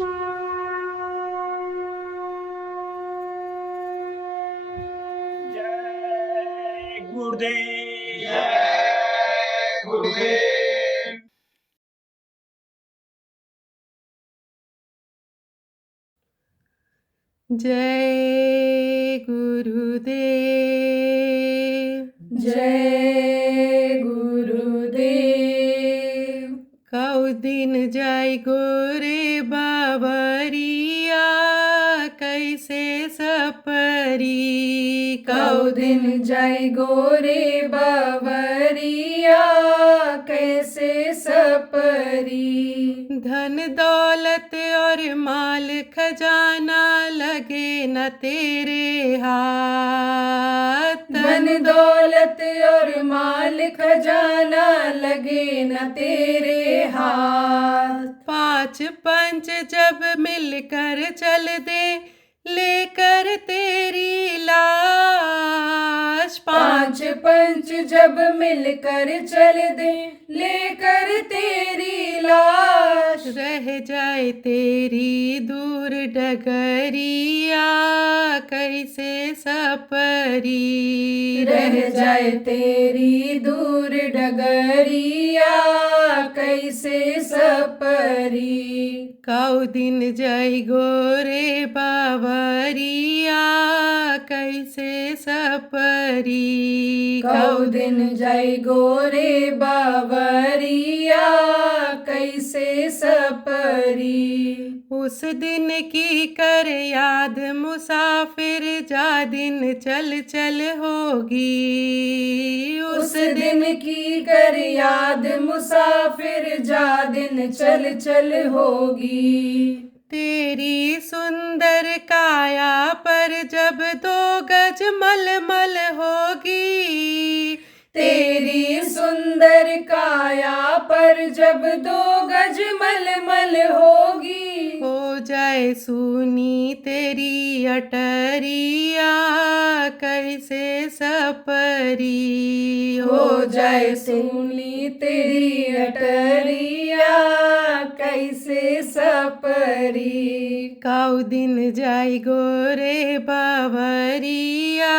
जय गुरुदेव। जय गुरुदेव। जय गुरुदेव। जय गुरुदेव। कौ दिन जाय गोरे बाबरिया कैसे सपरी। कौ दिन जाय गोरे बाबरिया कैसे सपरी। धन दौलत और माल खजाना लगे न तेरे हाथ। धन दौलत और माल खजाना लगे न तेरे हाथ। पांच पंच जब मिलकर चल दे लेकर तेरी लाश। पांच पंच जब मिलकर चल दे लेकर तेरी लाश। रह जाए तेरी दूर डगरिया कैसे सपरी। रह जाए तेरी दूर डगरिया कैसे सपरी। कौ दिन जाय गोरे बाबरिया कैसे सपरी। कौ दिन जाय गोरे बाबरिया कैसे सपरी। उस दिन की कर याद मुसाफिर जा दिन चल चल होगी। उस दिन की कर याद मुसाफिर जा दिन चल चल होगी। तेरी सुंदर काया पर जब 2 गज मलमल होगी। तेरी सुंदर काया पर जब 2 गज मलमल होगी। हो जाए सूनी तेरी अटरिया कैसे सपरी। हो जाए सूनी तेरी अटरिया कैसे सपरी। कौ दिन जाय गोरे बाबरिया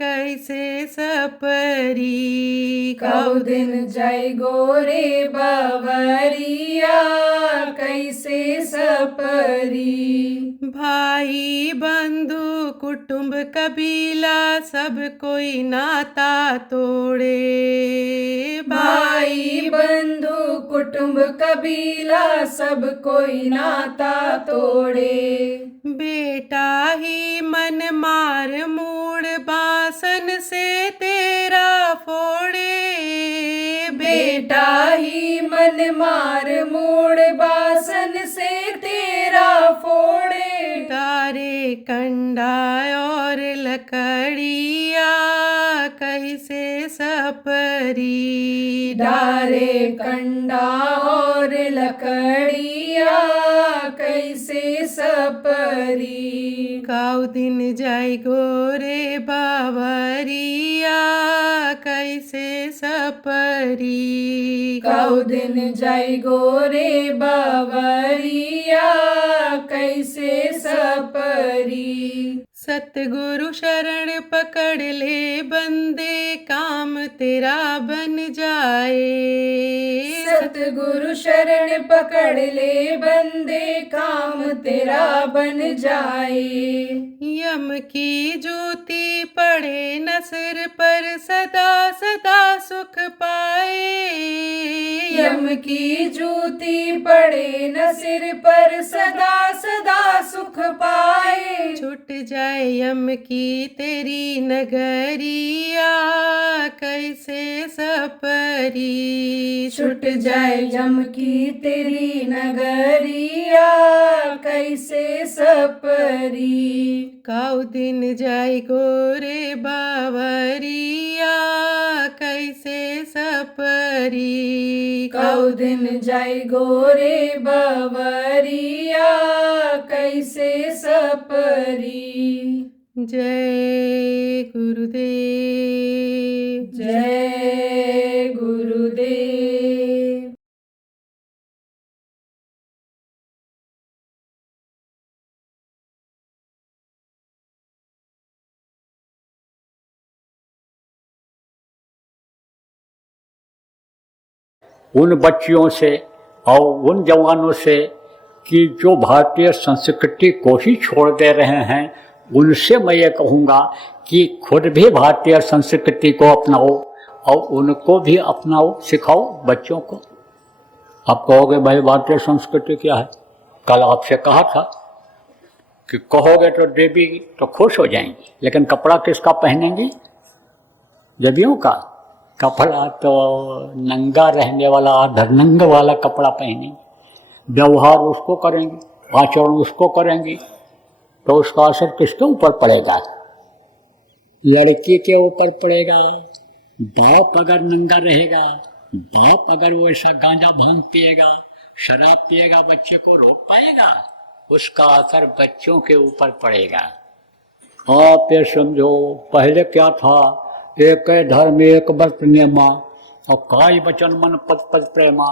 कैसे सपरी। कौ दिन जाय गोरे बाबरिया कैसे सपरी। भाई बंधु कुटुंब कबीला सब कोई नाता तोड़े। भाई बंधु कुटुंब कबीला सब कोई नाता तोड़े। बेटा ही मन मार मूड बासन से तेरा फोड़े। बेटा ही मन मार मूड बासन से तेरा फोड़े। डारे कंडा और लकड़िया कैसे सपरी। डारे कंडा और लकड़िया कैसे सपरी। कौ दिन जाय गोरे बाबरिया कैसे सपरी। कौ दिन जाय गोरे बाबरिया कैसे सपरी। सतगुरु शरण पकड़ ले बंदे काम तेरा बन जाए। सतगुरु शरण पकड़ ले बंदे काम तेरा बन जाए। यम की जूती पड़े न सिर पर सदा सदा सुख पाए। यम की जूती पड़े न सिर पर सदा सदा सुख पाए। छूट जाए यम की तेरी नगरिया कैसे सपरी। छूट जाए यम की तेरी नगरिया कैसे सपरी। कौ दिन जाय गोरे बाबरिया कैसे सपरी। कौ दिन जाय गोरे बाबरिया कैसे सपरी। जय गुरुदेव। जय गुरुदेव। उन बच्चियों से और उन जवानों से कि जो भारतीय संस्कृति को ही छोड़ दे रहे हैं, उनसे मैं ये कहूँगा कि खुद भी भारतीय संस्कृति को अपनाओ और उनको भी अपनाओ, सिखाओ बच्चों को। आप कहोगे भाई भारतीय संस्कृति क्या है? कल आपसे कहा था कि कहोगे तो देवी तो खुश हो जाएंगी, लेकिन कपड़ा किसका पहनेंगी? देवियों का कपड़ा तो नंगा रहने वाला, आधरनंग वाला कपड़ा पहनेंगे, व्यवहार उसको करेंगे, आचरण उसको करेंगी, तो उसका असर किसके ऊपर पड़ेगा? लड़की के ऊपर पड़ेगा। बाप अगर नंगा रहेगा, बाप अगर वो ऐसा गांजा भांग पिएगा, शराब पिएगा, बच्चे को रोक पाएगा? उसका असर बच्चों के ऊपर पड़ेगा। आप ये समझो, पहले क्या था? एक धर्म एक व्रत नेमा और काई वचन मन पद पद प्रेमा।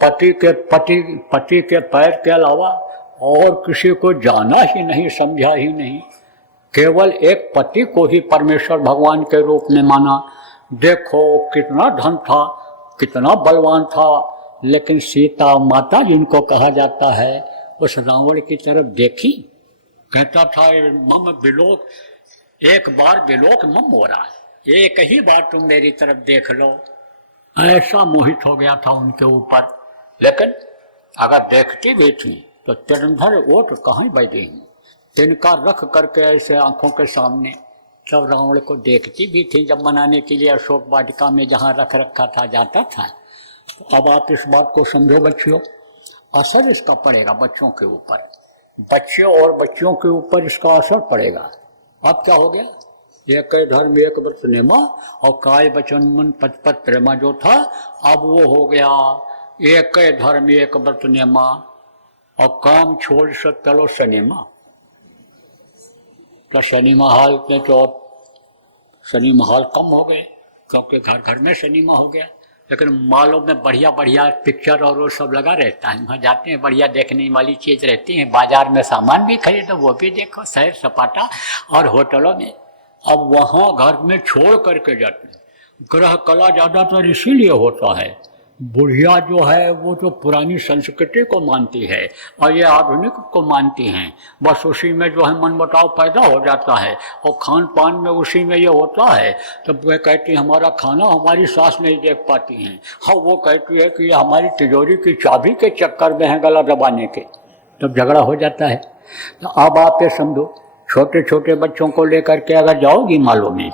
पति के पैर के अलावा और किसी को जाना ही नहीं, समझा ही नहीं, केवल एक पति को ही परमेश्वर भगवान के रूप में माना। देखो कितना धन था, कितना बलवान था, लेकिन सीता माता जिनको कहा जाता है, उस रावण की तरफ देखी, कहता था मम बिलोक, एक बार बिलोक मम हो रहा है, एक ही बार तुम मेरी तरफ देख लो। ऐसा मोहित हो गया था उनके ऊपर। लेकिन अगर देखती भी थी तो तिरंधर ओट कहाँ बैठी, तिनका रख करके ऐसे आंखों के सामने सब रावण को देखती भी थी। जब मनाने के लिए अशोक वाटिका में जहाँ रख रखा था जाता था। तो अब आप इस बात को समझो बच्चियों, असर इसका पड़ेगा बच्चों के ऊपर, बच्चों और बच्चियों के ऊपर इसका असर पड़ेगा। अब क्या हो गया? एक धर्म एक व्रत नेमा और काय वचन मन पद पद प्रेमा जो था, अब वो हो गया एक धर्म एक व्रत नेमा और काम छोड़ सब चलो सिनेमा। तो सिनेमा हॉल में तो सिनेमा हॉल कम हो गए, क्योंकि घर घर में सिनेमा हो गया। लेकिन मॉलों में बढ़िया बढ़िया पिक्चर और वो सब लगा रहता है, वहाँ जाते हैं, बढ़िया देखने वाली चीज़ रहती है। बाजार में सामान भी खरीदो, वो भी देखो, सैर सपाटा। और होटलों में अब वहाँ घर में छोड़ करके जाते हैं। ग्रह कला ज़्यादातर इसीलिए होता है, बुढ़िया जो है वो तो पुरानी संस्कृति को मानती है और ये आधुनिक को मानती हैं। बस उसी में जो है मनमुटाव पैदा हो जाता है और खान पान में उसी में ये होता है। तब वह कहती है हमारा खाना हमारी सास नहीं देख पाती हैं। हाँ, वो कहती है कि ये हमारी तिजोरी की चाबी के चक्कर में है गला दबाने के, तब झगड़ा हो जाता है। तो अब आप ये समझो, छोटे छोटे बच्चों को लेकर के अगर जाओगी मालूम में,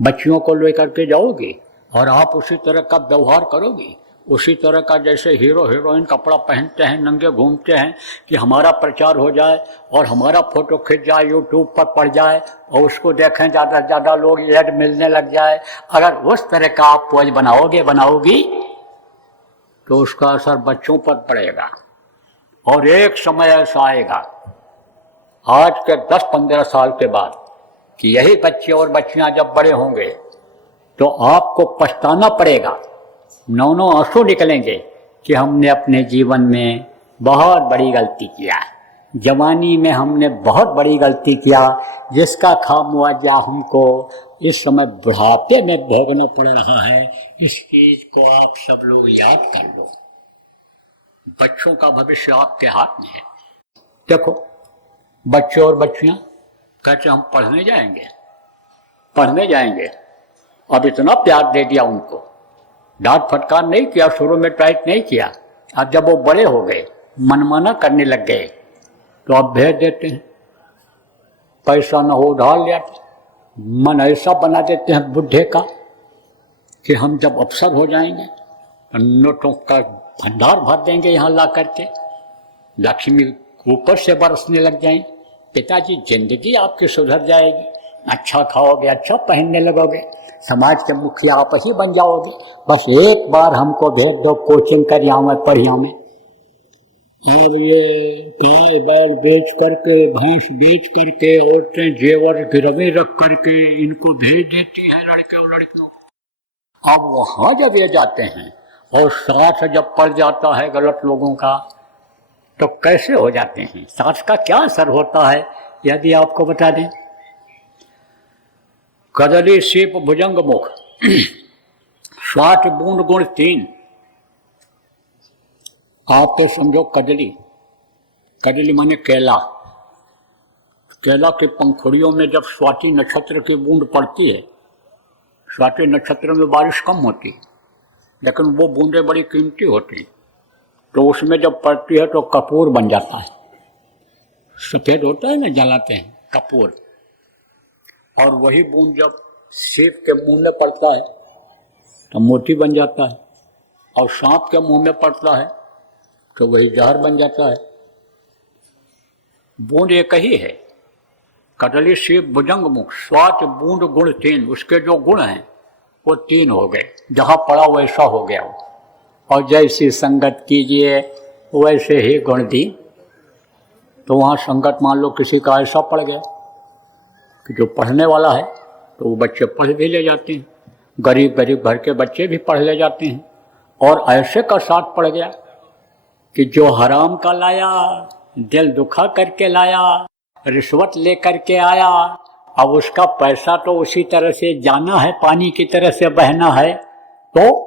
बच्चियों को लेकर के जाओगी और आप उसी तरह का व्यवहार करोगी, उसी तरह का जैसे हीरो हीरोइन कपड़ा पहनते हैं, नंगे घूमते हैं कि हमारा प्रचार हो जाए और हमारा फोटो खिंच जाए, यूट्यूब पर पड़ जाए और उसको देखें ज़्यादा से ज़्यादा लोग, ऐड मिलने लग जाए। अगर उस तरह का आप पोज बनाओगी तो उसका असर बच्चों पर पड़ेगा। और एक समय ऐसा आएगा आज के 10-15 साल के बाद कि यही बच्चे और बच्चियां जब बड़े होंगे तो आपको पछताना पड़ेगा, नौ आंसू निकलेंगे कि हमने अपने जीवन में बहुत बड़ी गलती किया, जवानी में हमने बहुत बड़ी गलती किया, जिसका खामुआवजा हमको इस समय बुढ़ापे में भोगना पड़ रहा है। इस चीज को आप सब लोग याद कर लो। बच्चों का भविष्य आपके हाथ में है। देखो बच्चे और बच्चियां कहते हम पढ़ने जाएंगे, अब इतना प्यार दे दिया उनको, डांट फटकार नहीं किया, शुरू में टाइट नहीं किया। अब जब वो बड़े हो गए, मनमाना करने लग गए, तो अब भेज देते हैं, पैसा न हो उधार ले आते, मन ऐसा बना देते हैं बुढ़े का कि हम जब अफसर हो जाएंगे नोटों का भंडार भर देंगे यहाँ ला करके, लक्ष्मी ऊपर से बरसने लग जाएंगे। पिताजी जिंदगी आपकी सुधर जाएगी, अच्छा खाओगे, अच्छा पहनने लगोगे, समाज के मुखिया आप ही बन जाओगे। बस एक बार हमको भेज दो कोचिंग करिया में, पढ़िया में। अब ये गाय बैल बेच करके, भैंस बेच करके, औरतें जेवर गिरवे रख करके इनको भेज देती हैं लड़के और लड़कियों। अब वहाँ जब ये जाते हैं और साथ जब पड़ जाता है गलत लोगों का, तो कैसे हो जाते हैं, साथ का क्या असर होता है यदि आपको बता दें। कदली सीप भुजंग मुख, स्वाट बूंद गुण 3, आप तो समझो कजली, कजली माने केला, केला के पंखुड़ियों में जब स्वाति नक्षत्र की बूंद पड़ती है, स्वाति नक्षत्र में बारिश कम होती लेकिन वो बूंदें बड़ी कीमती होती, तो उसमें जब पड़ती है तो कपूर बन जाता है, सफेद होता है ना, जलाते हैं कपूर। और वही बूंद जब सेब के मुंह में पड़ता है तो मोती बन जाता है, और सांप के मुंह में पड़ता है तो वही जहर बन जाता है। बूंद एक ही है, कदली सेब भुजंग मुख स्वात बूंद गुण तीन, उसके जो गुण हैं वो तीन हो गए, जहां पड़ा वैसा हो गया वो। और जैसी संगत कीजिए वैसे ही गुण दी। तो वहाँ संगत मान लो किसी का ऐसा पड़ गया कि जो पढ़ने वाला है तो वो बच्चे पढ़ भी ले जाते हैं, गरीब गरीब घर के बच्चे भी पढ़ ले जाते हैं। और ऐसे का साथ पड़ गया कि जो हराम का लाया, दिल दुखा करके लाया, रिश्वत ले करके आया, अब उसका पैसा तो उसी तरह से जाना है, पानी की तरह से बहना है, तो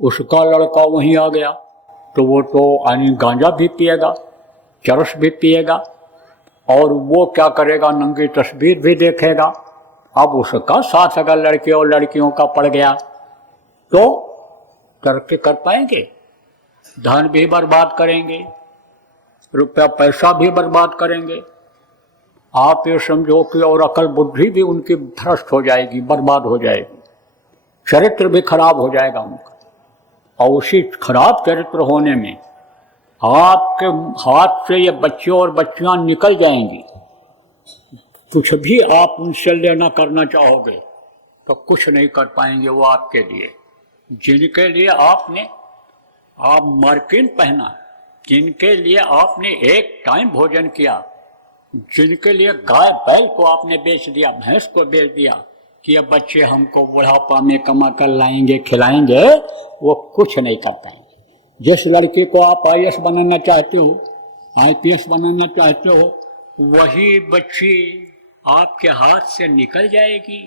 उसका लड़का वहीं आ गया तो वो तो यानी गांजा भी पिएगा, चरस भी पिएगा, और वो क्या करेगा, नंगी तस्वीर भी देखेगा। अब उसका साथ अगर लड़के और लड़कियों का पड़ गया तो तरक्की कर पाएंगे, धन भी बर्बाद करेंगे, रुपया पैसा भी बर्बाद करेंगे। आप ये समझो कि और अकल बुद्धि भी उनकी भ्रष्ट हो जाएगी, बर्बाद हो जाएगी, चरित्र भी खराब हो जाएगा उनका। और उसी खराब चरित्र होने में आपके हाथ से ये बच्चे और बच्चियां निकल जाएंगी, कुछ भी आप उनसे लेना करना चाहोगे तो कुछ नहीं कर पाएंगे वो आपके लिए। जिनके लिए आपने आप मार्किन पहना, जिनके लिए आपने एक टाइम भोजन किया, जिनके लिए गाय बैल को आपने बेच दिया, भैंस को बेच दिया कि अब बच्चे हमको बुढ़ापा में कमा कर लाएंगे, खिलाएंगे, वो कुछ नहीं कर पाएंगे। जिस लड़के को आप IAS बनाना चाहते हो, IPS बनाना चाहते हो, वही बच्ची आपके हाथ से निकल जाएगी।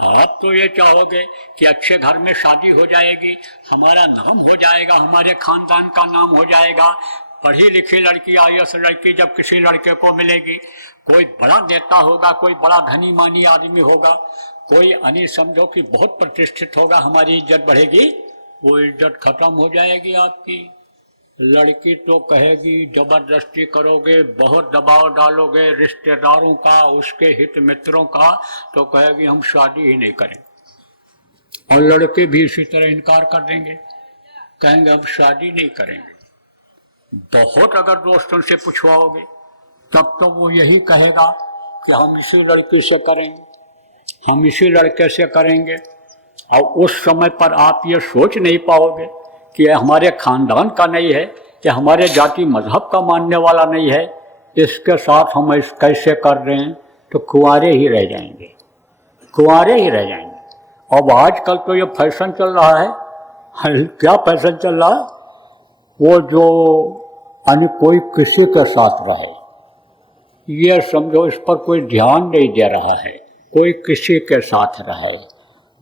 आप तो ये चाहोगे कि अच्छे घर में शादी हो जाएगी, हमारा नाम हो जाएगा, हमारे खानदान का नाम हो जाएगा। पढ़ी लिखी लड़की, IAS लड़की जब किसी लड़के को मिलेगी, कोई बड़ा नेता होगा, कोई बड़ा धनी मानी आदमी होगा, कोई अन्य समझो कि बहुत प्रतिष्ठित होगा, हमारी इज्जत बढ़ेगी, वो इज्जत खत्म हो जाएगी आपकी। लड़की तो कहेगी जबरदस्ती करोगे, बहुत दबाव डालोगे रिश्तेदारों का, उसके हित मित्रों का, तो कहेगी हम शादी ही नहीं करेंगे। और लड़के भी इसी तरह इनकार कर देंगे, कहेंगे हम शादी नहीं करेंगे। बहुत अगर दोस्तों से पूछवाओगे तब तो वो यही कहेगा कि हम इसी लड़की से करेंगे, हम इसी लड़के से करेंगे। और उस समय पर आप ये सोच नहीं पाओगे कि यह हमारे खानदान का नहीं है, कि हमारे जाति मजहब का मानने वाला नहीं है, इसके साथ हम इस कैसे कर रहे हैं, तो कुंवारे ही रह जाएंगे, कुंवारे ही रह जाएंगे। अब आजकल तो ये फैशन चल रहा है, क्या फैशन चल रहा है, वो जो यानी कोई किसी के साथ रहे, ये समझो इस पर कोई ध्यान नहीं दे रहा है, कोई किसी के साथ रहे।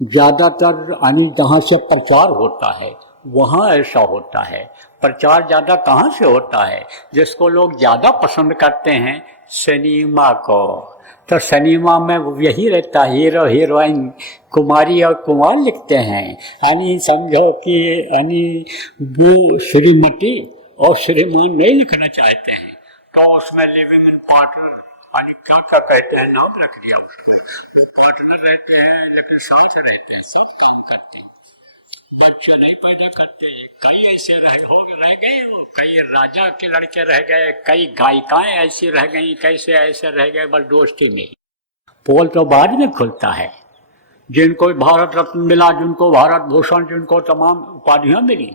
ज़्यादातर यानी जहाँ से प्रचार होता है वहाँ ऐसा होता है। प्रचार ज़्यादा कहाँ से होता है, जिसको लोग ज़्यादा पसंद करते हैं, सिनेमा को। तो सिनेमा में यही रहता, हीरो हीरोइन कुमारी और कुमार लिखते हैं, यानी समझो कि यानी वो श्रीमती और श्रीमान नहीं लिखना चाहते हैं, तो उसमें लिविंग इन पार्टनर यानी क्या क्या कहते हैं, नाम रख दिया उसको। वो पार्टनर रहते हैं लेकिन साथ रहते हैं, सब काम करते हैं, बच्चे नहीं पैदा करते। कई ऐसे रह गए, वो कई राजा के लड़के रह गए, कई गायिकाएं ऐसी रह गई, कैसे ऐसे रह गए, बस दोस्ती में। पोल तो बाद में खुलता है। जिनको भारत रत्न मिला, जिनको भारत भूषण, जिनको तमाम उपाधियां मिली,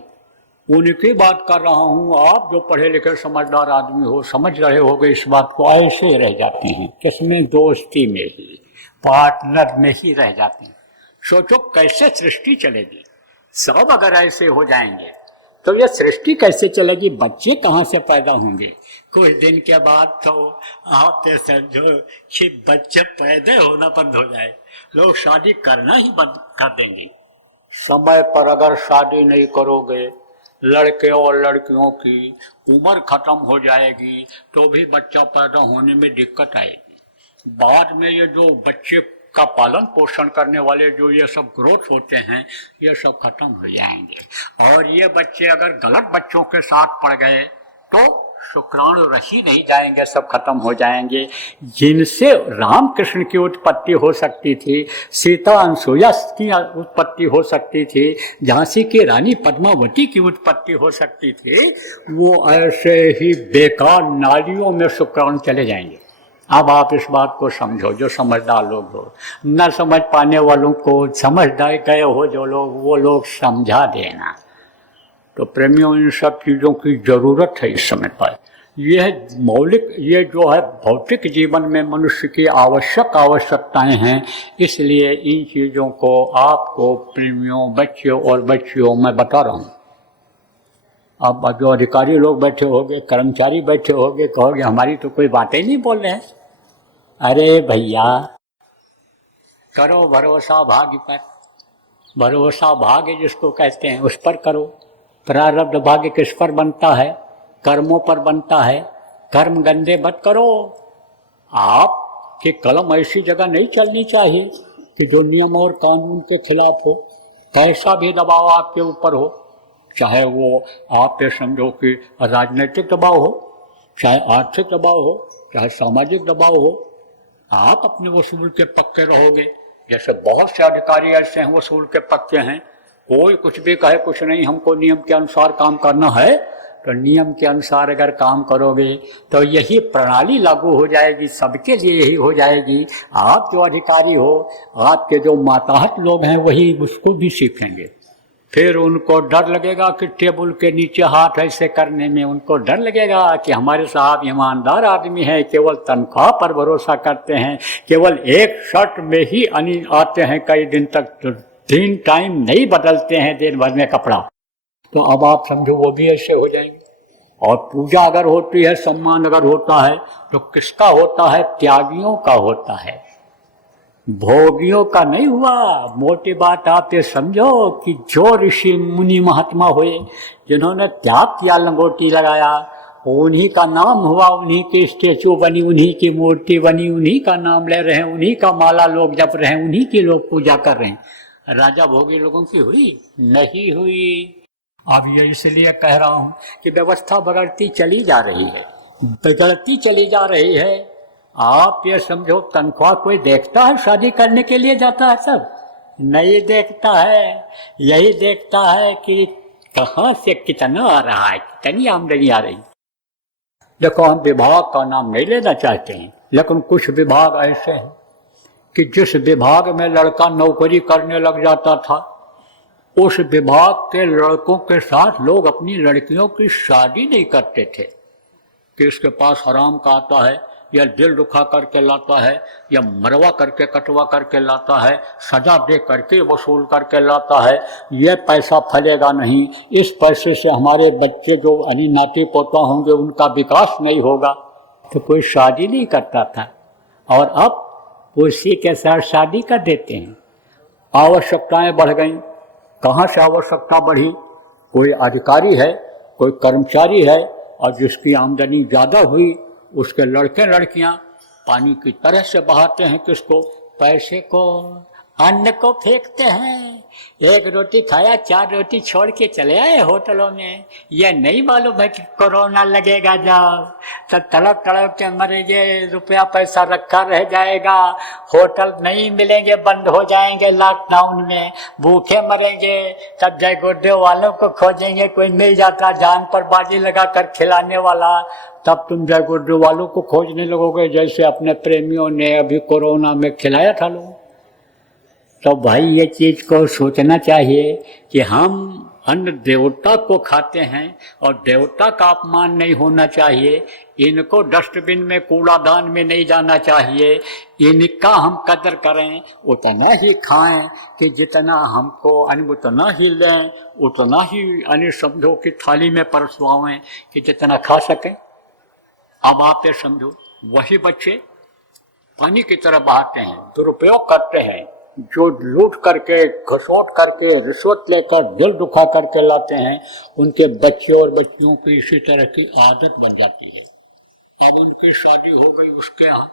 उनकी बात कर रहा हूँ। आप जो पढ़े लिखे समझदार आदमी हो, समझ रहे होगे इस बात को, ऐसे रह जाते हैं, किसमें, दोस्ती में ही, पार्टनर में ही रह जाते हैं। सोचो कैसे सृष्टि चलेगी। सब अगर ऐसे हो जाएंगे तो ये सृष्टि कैसे चलेगी, बच्चे कहाँ से पैदा होंगे। कुछ दिन के बाद तो आप समझो कि बच्चे पैदा होना बंद हो जाए, लोग शादी करना ही बंद कर देंगे। समय पर अगर शादी नहीं करोगे, लड़के और लड़कियों की उम्र खत्म हो जाएगी तो भी बच्चा पैदा होने में दिक्कत आएगी। बाद में ये जो बच्चे का पालन पोषण करने वाले जो ये सब ग्रोथ होते हैं ये सब खत्म हो जाएंगे। और ये बच्चे अगर गलत बच्चों के साथ पड़ गए तो शुक्राणु रही नहीं जाएंगे, सब खत्म हो जाएंगे। जिनसे रामकृष्ण की उत्पत्ति हो सकती थी, सीता अनसुईया की उत्पत्ति हो सकती थी, झांसी की रानी पद्मावती की उत्पत्ति हो सकती थी, वो ऐसे ही बेकार नालियों में शुक्राणु चले जाएंगे। अब आप इस बात को समझो, जो समझदार लोग हो, न समझ पाने वालों को समझदार गए हो जो लोग, वो लोग समझा देना। तो प्रेमियों, इन सब चीज़ों की ज़रूरत है इस समय पर। यह मौलिक, ये जो है भौतिक जीवन में मनुष्य की आवश्यकताएं हैं, इसलिए इन चीज़ों को आपको प्रेमियों, बच्चों और बच्चियों मैं बता रहा हूँ। अब जो अधिकारी लोग बैठे होंगे, कर्मचारी बैठे होंगे, कहोगे हमारी तो कोई बातें ही नहीं बोल रहे हैं। अरे भैया, करो भरोसा भाग्य पर। भरोसा भाग्य जिसको कहते हैं उस पर करो। प्रारब्ध भाग्य किस पर बनता है? कर्मों पर बनता है। कर्म गंदे मत करो। आपकी कलम ऐसी जगह नहीं चलनी चाहिए कि जो नियम और कानून के खिलाफ हो। कैसा भी दबाव आपके ऊपर हो, चाहे वो आप पे समझो कि राजनीतिक दबाव हो, चाहे आर्थिक दबाव हो, चाहे सामाजिक दबाव हो, आप अपने वसूल के पक्के रहोगे। जैसे बहुत से अधिकारी ऐसे हैं वसूल के पक्के हैं, कोई कुछ भी कहे कुछ नहीं, हमको नियम के अनुसार काम करना है, तो नियम के अनुसार अगर काम करोगे तो यही प्रणाली लागू हो जाएगी, सबके लिए यही हो जाएगी। आप जो अधिकारी हो, आपके जो माताहत लोग हैं वही उसको भी सीखेंगे। फिर उनको डर लगेगा कि टेबल के नीचे हाथ ऐसे करने में, उनको डर लगेगा कि हमारे साहब ईमानदार आदमी है, केवल तनख्वाह पर भरोसा करते हैं, केवल एक शर्ट में ही आते हैं कई दिन तक, 3 टाइम नहीं बदलते हैं दिन भर में कपड़ा। तो अब आप समझो वो भी ऐसे हो जाएंगे। और पूजा अगर होती है, सम्मान अगर होता है, तो किसका होता है? त्यागियों का होता है, भोगियों का नहीं हुआ। मोटी बात आप ये समझो कि जो ऋषि मुनि महात्मा हुए, जिन्होंने त्याग किया, लंगोटी लगाया, उन्हीं का नाम हुआ, उन्हीं की स्टेचू बनी, उन्हीं की मूर्ति बनी, उन्हीं का नाम ले रहे हैं, उन्हीं का माला लोग जप रहे हैं, उन्हीं की लोग पूजा कर रहे हैं। राजा भोगी लोगों की हुई? नहीं हुई। अब ये इसलिए कह रहा हूं कि व्यवस्था बिगड़ती चली जा रही है, बिगड़ती चली जा रही है। आप ये समझो, तनख्वाह कोई देखता है? शादी करने के लिए जाता है सब? नहीं देखता है। यही देखता है कि कहाँ से कितना आ रहा है, कितनी आमदनी आ रही। देखो, हम विभाग का नाम नहीं लेना चाहते हैं, लेकिन कुछ विभाग ऐसे हैं कि जिस विभाग में लड़का नौकरी करने लग जाता था, उस विभाग के लड़कों के साथ लोग अपनी लड़कियों की शादी नहीं करते थे कि इसके पास हराम का आता है, या दिल दुखा करके लाता है, या मरवा करके कटवा करके लाता है, सजा दे करके वसूल करके लाता है, ये पैसा फलेगा नहीं, इस पैसे से हमारे बच्चे जो नाती पोता होंगे उनका विकास नहीं होगा, तो कोई शादी नहीं करता था। और अब उसी के साथ शादी कर देते हैं। आवश्यकताएं बढ़ गईं। कहाँ से आवश्यकता बढ़ी? कोई अधिकारी है, कोई कर्मचारी है, और जिसकी आमदनी ज़्यादा हुई, उसके लड़के लड़कियां पानी की तरह से बहाते हैं किसको? पैसे को, अन्न को फेंकते हैं। एक रोटी खाया, 4 रोटी छोड़ के चले आए होटलों में। यह नहीं मालूम है कि कोरोना लगेगा जब, तो तड़प तड़प के मरेंगे, रुपया पैसा रखा रह जाएगा, होटल नहीं मिलेंगे, बंद हो जाएंगे लॉकडाउन में, भूखे मरेंगे। तब जय गुरुदेव वालों को खोजेंगे, कोई मिल जाता जान पर बाजी लगा कर खिलाने वाला, तब तुम जय गुरुदेव वालों को खोजने लगोगे, जैसे अपने प्रेमियों ने अभी कोरोना में खिलाया था लोग। तो भाई ये चीज़ को सोचना चाहिए कि हम अन्न देवता को खाते हैं और देवता का अपमान नहीं होना चाहिए। इनको डस्टबिन में, कूड़ादान में नहीं जाना चाहिए। इनका हम कदर करें, उतना ही खाएं कि जितना हमको अन्न उतना ही लें, उतना ही अन्न समझो कि थाली में परसवाएं कि जितना खा सकें। अब आप ये समझो, वही बच्चे पानी की तरह बहाते हैं, दुरुपयोग करते हैं, जो लूट करके, घसोट करके, रिश्वत लेकर, दिल दुखा करके लाते हैं, उनके बच्चे और बच्चियों की इसी तरह की आदत बन जाती है। अब उनकी शादी हो गई, उसके यहाँ,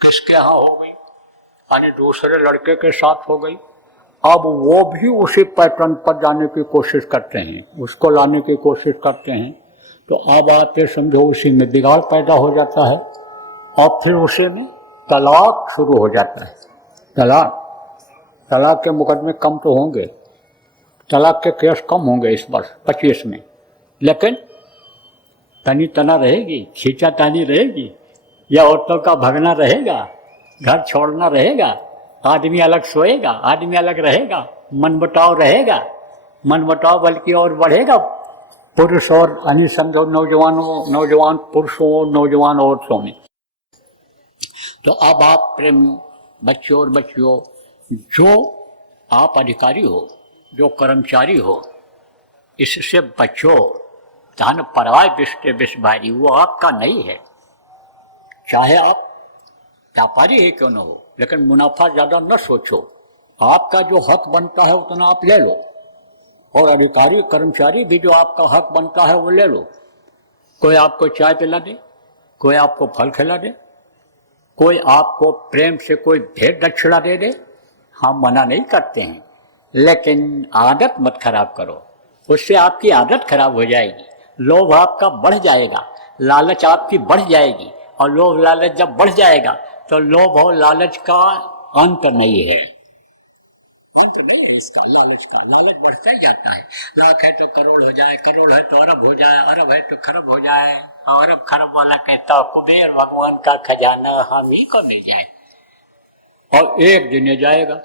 किसके यहाँ हो गई, यानी दूसरे लड़के के साथ हो गई। अब वो भी उसी पैटर्न पर जाने की कोशिश करते हैं, उसको लाने की कोशिश करते हैं। तो अब आप ये समझो उसी में बिगाड़ पैदा हो जाता है और फिर उसी में तलाक शुरू हो जाता है। तलाक के मुकदमे कम तो होंगे, तलाक के केस कम होंगे इस वर्ष 25 में, लेकिन तनी तना रहेगी, खींचा तानी रहेगी, या औरतों का भगना रहेगा, घर छोड़ना रहेगा, आदमी अलग सोएगा, आदमी अलग रहेगा, मनमुटाव रहेगा, मनमुटाव बल्कि और बढ़ेगा पुरुष और यानी समझो नौजवान पुरुषों, नौजवान औरतों में। तो अब आप प्रेमियों, बच्चों और बच्चियों, जो आप अधिकारी हो, जो कर्मचारी हो, इससे बचो। धन परवाय बिस्टे बिस भारी, वो आपका नहीं है। चाहे आप व्यापारी ही क्यों न हो, लेकिन मुनाफा ज्यादा न सोचो। आपका जो हक बनता है उतना आप ले लो, और अधिकारी कर्मचारी भी जो आपका हक बनता है वो ले लो। कोई आपको चाय पिला दे, कोई आपको फल खिला दे, कोई आपको प्रेम से कोई भेंट दक्षिणा दे दे, हम मना नहीं करते हैं, लेकिन आदत मत खराब करो, उससे आपकी आदत खराब हो जाएगी। लोभ आपका बढ़ जाएगा, लालच आपकी बढ़ जाएगी, और लोभ लालच जब बढ़ जाएगा तो लोभ और लालच का अंत नहीं है, अंत नहीं है इसका, लालच का। लालच बढ़ता ही जाता है। लाख है तो करोड़ हो जाए, करोड़ है तो अरब हो जाए, अरब है तो खरब हो जाए, और अरब खरब वाला कहता कुबेर भगवान का खजाना हम ही को मिल जाए, और एक दिन ये जाएगा।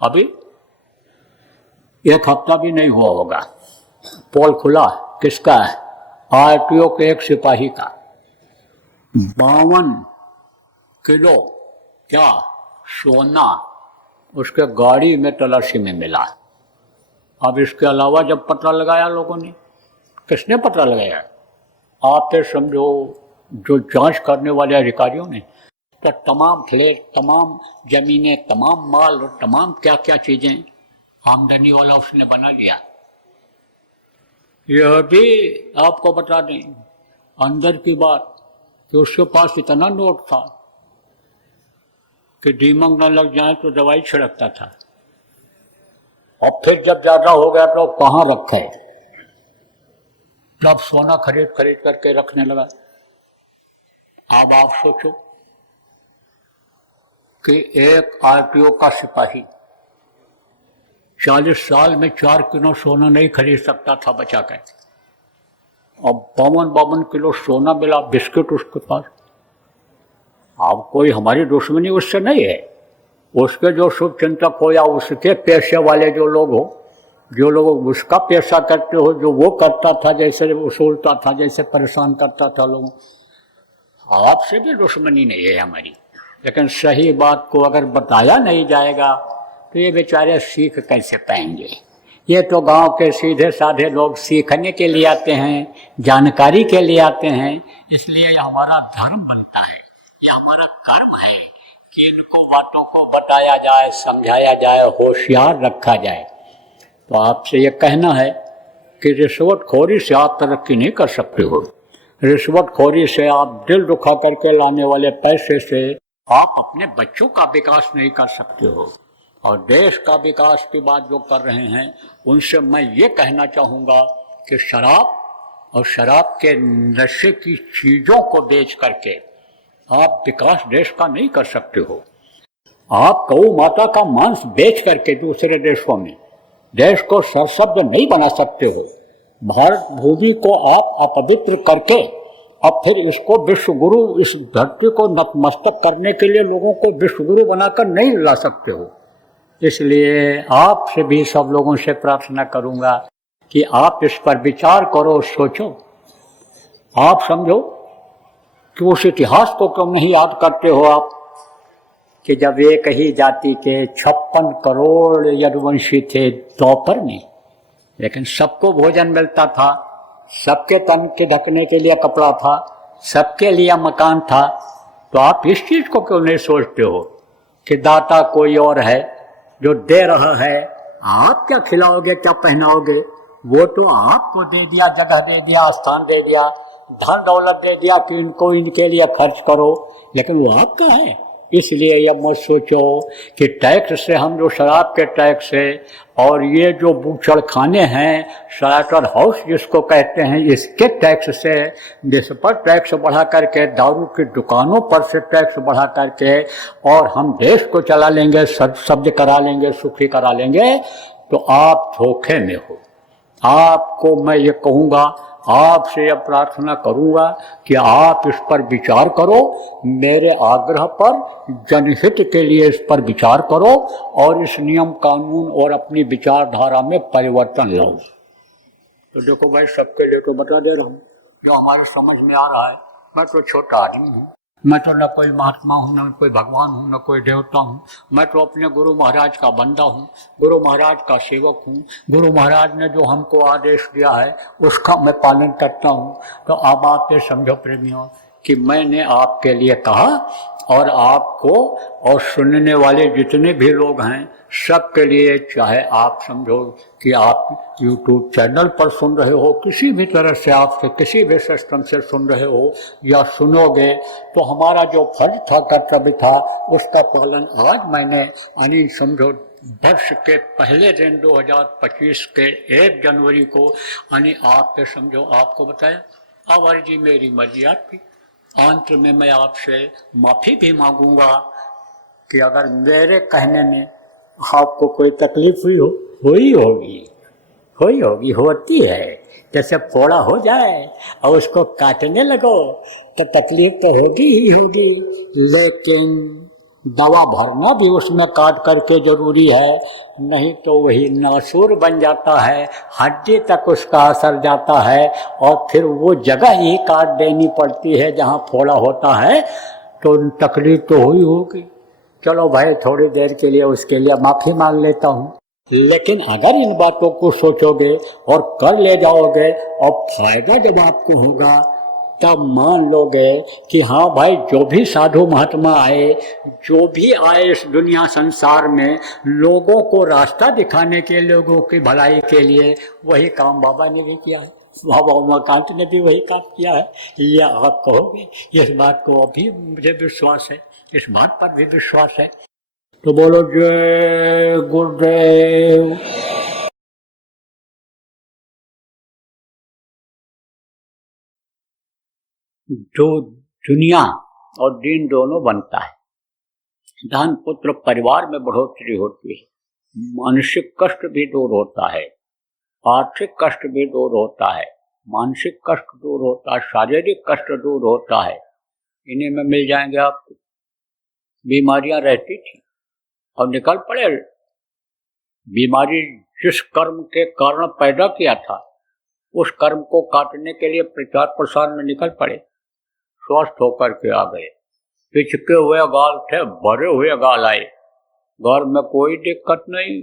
अभी एक हफ्ता भी नहीं हुआ होगा, पोल खुला, किसका है? आरटीओ के एक सिपाही का 52 किलो क्या सोना उसके गाड़ी में तलाशी में मिला। अब इसके अलावा जब पता लगाया लोगों ने, किसने पता लगाया? आप ये समझो जो जांच करने वाले अधिकारियों ने, तो तमाम फ्लैट, तमाम जमीनें, तमाम माल और तमाम क्या क्या चीजें आमदनी वाला उसने बना लिया। यह भी आपको बता दें अंदर की बात कि उसके पास इतना नोट था कि दीमक न लग जाए तो दवाई छिड़कता था, और फिर जब ज्यादा हो गया तो कहाँ रखे, तब सोना खरीद खरीद करके रखने लगा। अब आप सोचो कि एक आरटीओ का सिपाही 40 साल में 4 किलो सोना नहीं खरीद सकता था बचा कर, और 52 किलो सोना मिला, बिस्किट उसके पास। अब कोई हमारी दुश्मनी उससे नहीं है, उसके जो शुभ चिंतक हो या उसके पेशे वाले जो लोग हो, जो लोग उसका पेशा करते हो, जो वो करता था, जैसे उसूलता था, जैसे परेशान करता था लोगों, आपसे भी दुश्मनी नहीं है हमारी। लेकिन सही बात को अगर बताया नहीं जाएगा तो ये बेचारे सीख कैसे पाएंगे? ये तो गांव के सीधे साधे लोग सीखने के लिए आते हैं, जानकारी के लिए आते हैं, इसलिए ये हमारा धर्म बनता है, ये हमारा कर्म है कि इनको बातों को बताया जाए, समझाया जाए, होशियार रखा जाए। तो आपसे ये कहना है कि रिश्वतखोरी से आप तरक्की नहीं कर सकते हो। रिश्वतखोरी से, आप दिल दुखा करके लाने वाले पैसे से आप अपने बच्चों का विकास नहीं कर सकते हो। और देश का विकास की बात जो कर रहे हैं उनसे मैं ये कहना चाहूँगा कि शराब और शराब के नशे की चीज़ों को बेच करके आप विकास देश का नहीं कर सकते हो। आप गौ माता का मांस बेच करके दूसरे देशों में देश को सरशब्द नहीं बना सकते हो। भारत भूमि को आप अपवित्र करके अब फिर इसको विश्वगुरु, इस धरती को नतमस्तक करने के लिए लोगों को विश्वगुरु बनाकर नहीं ला सकते हो। इसलिए आपसे भी सब लोगों से प्रार्थना करूंगा कि आप इस पर विचार करो, सोचो। आप समझो कि उस इतिहास को क्यों नहीं याद करते हो आप कि जब एक ही जाति के 56 करोड़ यदुवंशी थे द्वापर में, लेकिन सबको भोजन मिलता था, सबके तन के ढकने के लिए कपड़ा था, सबके लिए मकान था। तो आप इस चीज को क्यों नहीं सोचते हो कि दाता कोई और है जो दे रहा है, आप क्या खिलाओगे, क्या पहनाओगे? वो तो आपको दे दिया, जगह दे दिया, स्थान दे दिया, धन दौलत दे दिया कि इनको इनके लिए खर्च करो, लेकिन वो आपका है। इसलिए ये मत सोचो कि टैक्स से, हम जो शराब के टैक्स से और ये जो बूचड़ खाने हैं, स्लाटर हाउस जिसको कहते हैं, इसके टैक्स से, जिस पर टैक्स बढ़ा करके, दारू की दुकानों पर से टैक्स बढ़ा करके, और हम देश को चला लेंगे, सब्ज करा लेंगे, सुखी करा लेंगे, तो आप धोखे में हो। आपको मैं ये कहूँगा, आपसे यह प्रार्थना करूँगा कि आप इस पर विचार करो, मेरे आग्रह पर, जनहित के लिए इस पर विचार करो और इस नियम कानून और अपनी विचारधारा में परिवर्तन लाओ। तो देखो भाई, सबके लिए तो बता दे रहा हूँ जो हमारे समझ में आ रहा है। मैं तो छोटा आदमी हूँ, मैं तो न कोई महात्मा हूँ, न कोई भगवान हूँ, न कोई देवता हूँ। मैं तो अपने गुरु महाराज का बंदा हूँ, गुरु महाराज का सेवक हूँ। गुरु महाराज ने जो हमको आदेश दिया है उसका मैं पालन करता हूँ। तो अब आप ये समझो प्रेमियों कि मैंने आपके लिए कहा, और आपको और सुनने वाले जितने भी लोग हैं सबके लिए, चाहे आप समझो कि आप YouTube चैनल पर सुन रहे हो, किसी भी तरह से आप किसी भी सिस्टम से सुन रहे हो या सुनोगे, तो हमारा जो फर्ज था, कर्तव्य था, उसका पालन आज मैंने, यानी समझो वर्ष के पहले दिन 2025 के 1 जनवरी को, यानी आपके समझो आपको बताया। अब अर्जी मेरी मर्जी आपकी। अंत में मैं आपसे माफी भी मांगूंगा कि अगर मेरे कहने में आपको कोई तकलीफ हुई होगी, होती है। जैसे फोड़ा हो जाए और उसको काटने लगो तो तकलीफ तो होगी ही होगी, लेकिन दवा भरना भी उसमें काट करके जरूरी है, नहीं तो वही नासूर बन जाता है, हड्डी तक उसका असर जाता है, और फिर वो जगह ही काट देनी पड़ती है जहाँ फोड़ा होता है, तो तकलीफ तो हुई होगी। चलो भाई, थोड़ी देर के लिए उसके लिए माफ़ी मांग लेता हूँ, लेकिन अगर इन बातों को सोचोगे और कर ले जाओगे और फायदा जब आपको होगा, तब मान लोगे कि हाँ भाई, जो भी साधु महात्मा आए, जो भी आए इस दुनिया संसार में लोगों को रास्ता दिखाने के, लोगों की भलाई के लिए, वही काम बाबा ने भी किया है, बाबा उमाकांत ने भी वही काम किया है। ये आप कहोगे, इस बात को अभी मुझे विश्वास है, इस बात पर भी विश्वास है। तो बोलो जय गुरुदेव। जो दुनिया और दीन दोनों बनता है, धन पुत्र परिवार में बढ़ोतरी होती है, मानसिक कष्ट भी दूर होता है, आर्थिक कष्ट भी दूर होता है, मानसिक कष्ट दूर होता है, शारीरिक कष्ट दूर होता है। इन्हीं में मिल जाएंगे आपको। बीमारियां रहती थी और निकल पड़े। बीमारी जिस कर्म के कारण पैदा किया था, उस कर्म को काटने के लिए प्रचार प्रसार में निकल पड़े, स्वस्थ होकर के आ गए। पिचके हुए गाल थे, भरे हुए गाल आए, घर में कोई दिक्कत नहीं।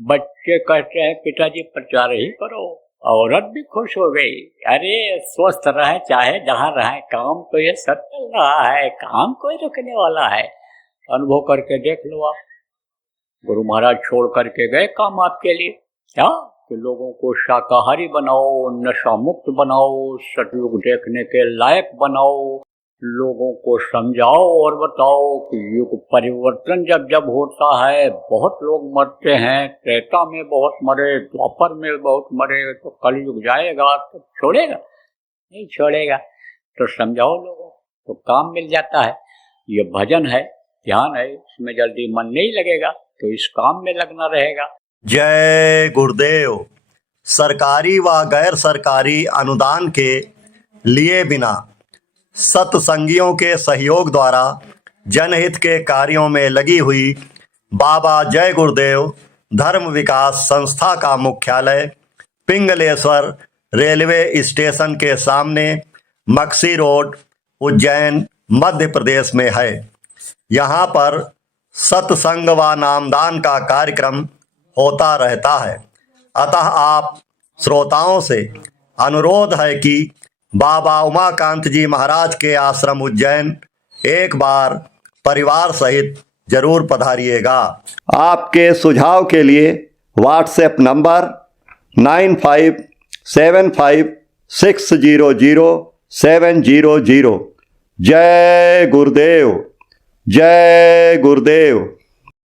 बच्चे कहते हैं पिताजी प्रचार ही करो, औरत भी खुश हो गई, अरे स्वस्थ रहे चाहे जहाँ रहे, काम तो ये सब चल रहा है, काम कोई रुकने वाला है। अनुभव करके देख लो आप। गुरु महाराज छोड़ करके गए काम आपके लिए, क्या कि लोगों को शाकाहारी बनाओ, नशा मुक्त बनाओ, सतयुग देखने के लायक बनाओ, लोगों को समझाओ और बताओ कि युग परिवर्तन जब जब होता है, बहुत लोग मरते हैं, त्रेता में बहुत मरे, द्वापर में बहुत मरे, तो कलयुग जाएगा तो छोड़ेगा नहीं, छोड़ेगा तो समझाओ लोगों तो काम मिल जाता है। ये भजन है, ध्यान है, इसमें जल्दी मन नहीं लगेगा तो इस काम में लगना रहेगा। जय गुरुदेव। सरकारी व गैर सरकारी अनुदान के लिए बिना सत्संगियों के सहयोग द्वारा जनहित के कार्यों में लगी हुई बाबा जय गुरुदेव धर्म विकास संस्था का मुख्यालय पिंगलेश्वर रेलवे स्टेशन के सामने, मक्सी रोड, उज्जैन, मध्य प्रदेश में है। यहाँ पर सत्संग व नामदान का कार्यक्रम होता रहता है। अतः आप श्रोताओं से अनुरोध है कि बाबा उमाकांत जी महाराज के आश्रम उज्जैन एक बार परिवार सहित जरूर पधारिएगा। आपके सुझाव के लिए व्हाट्सएप नंबर 9575600700। जय गुरुदेव, जय गुरुदेव।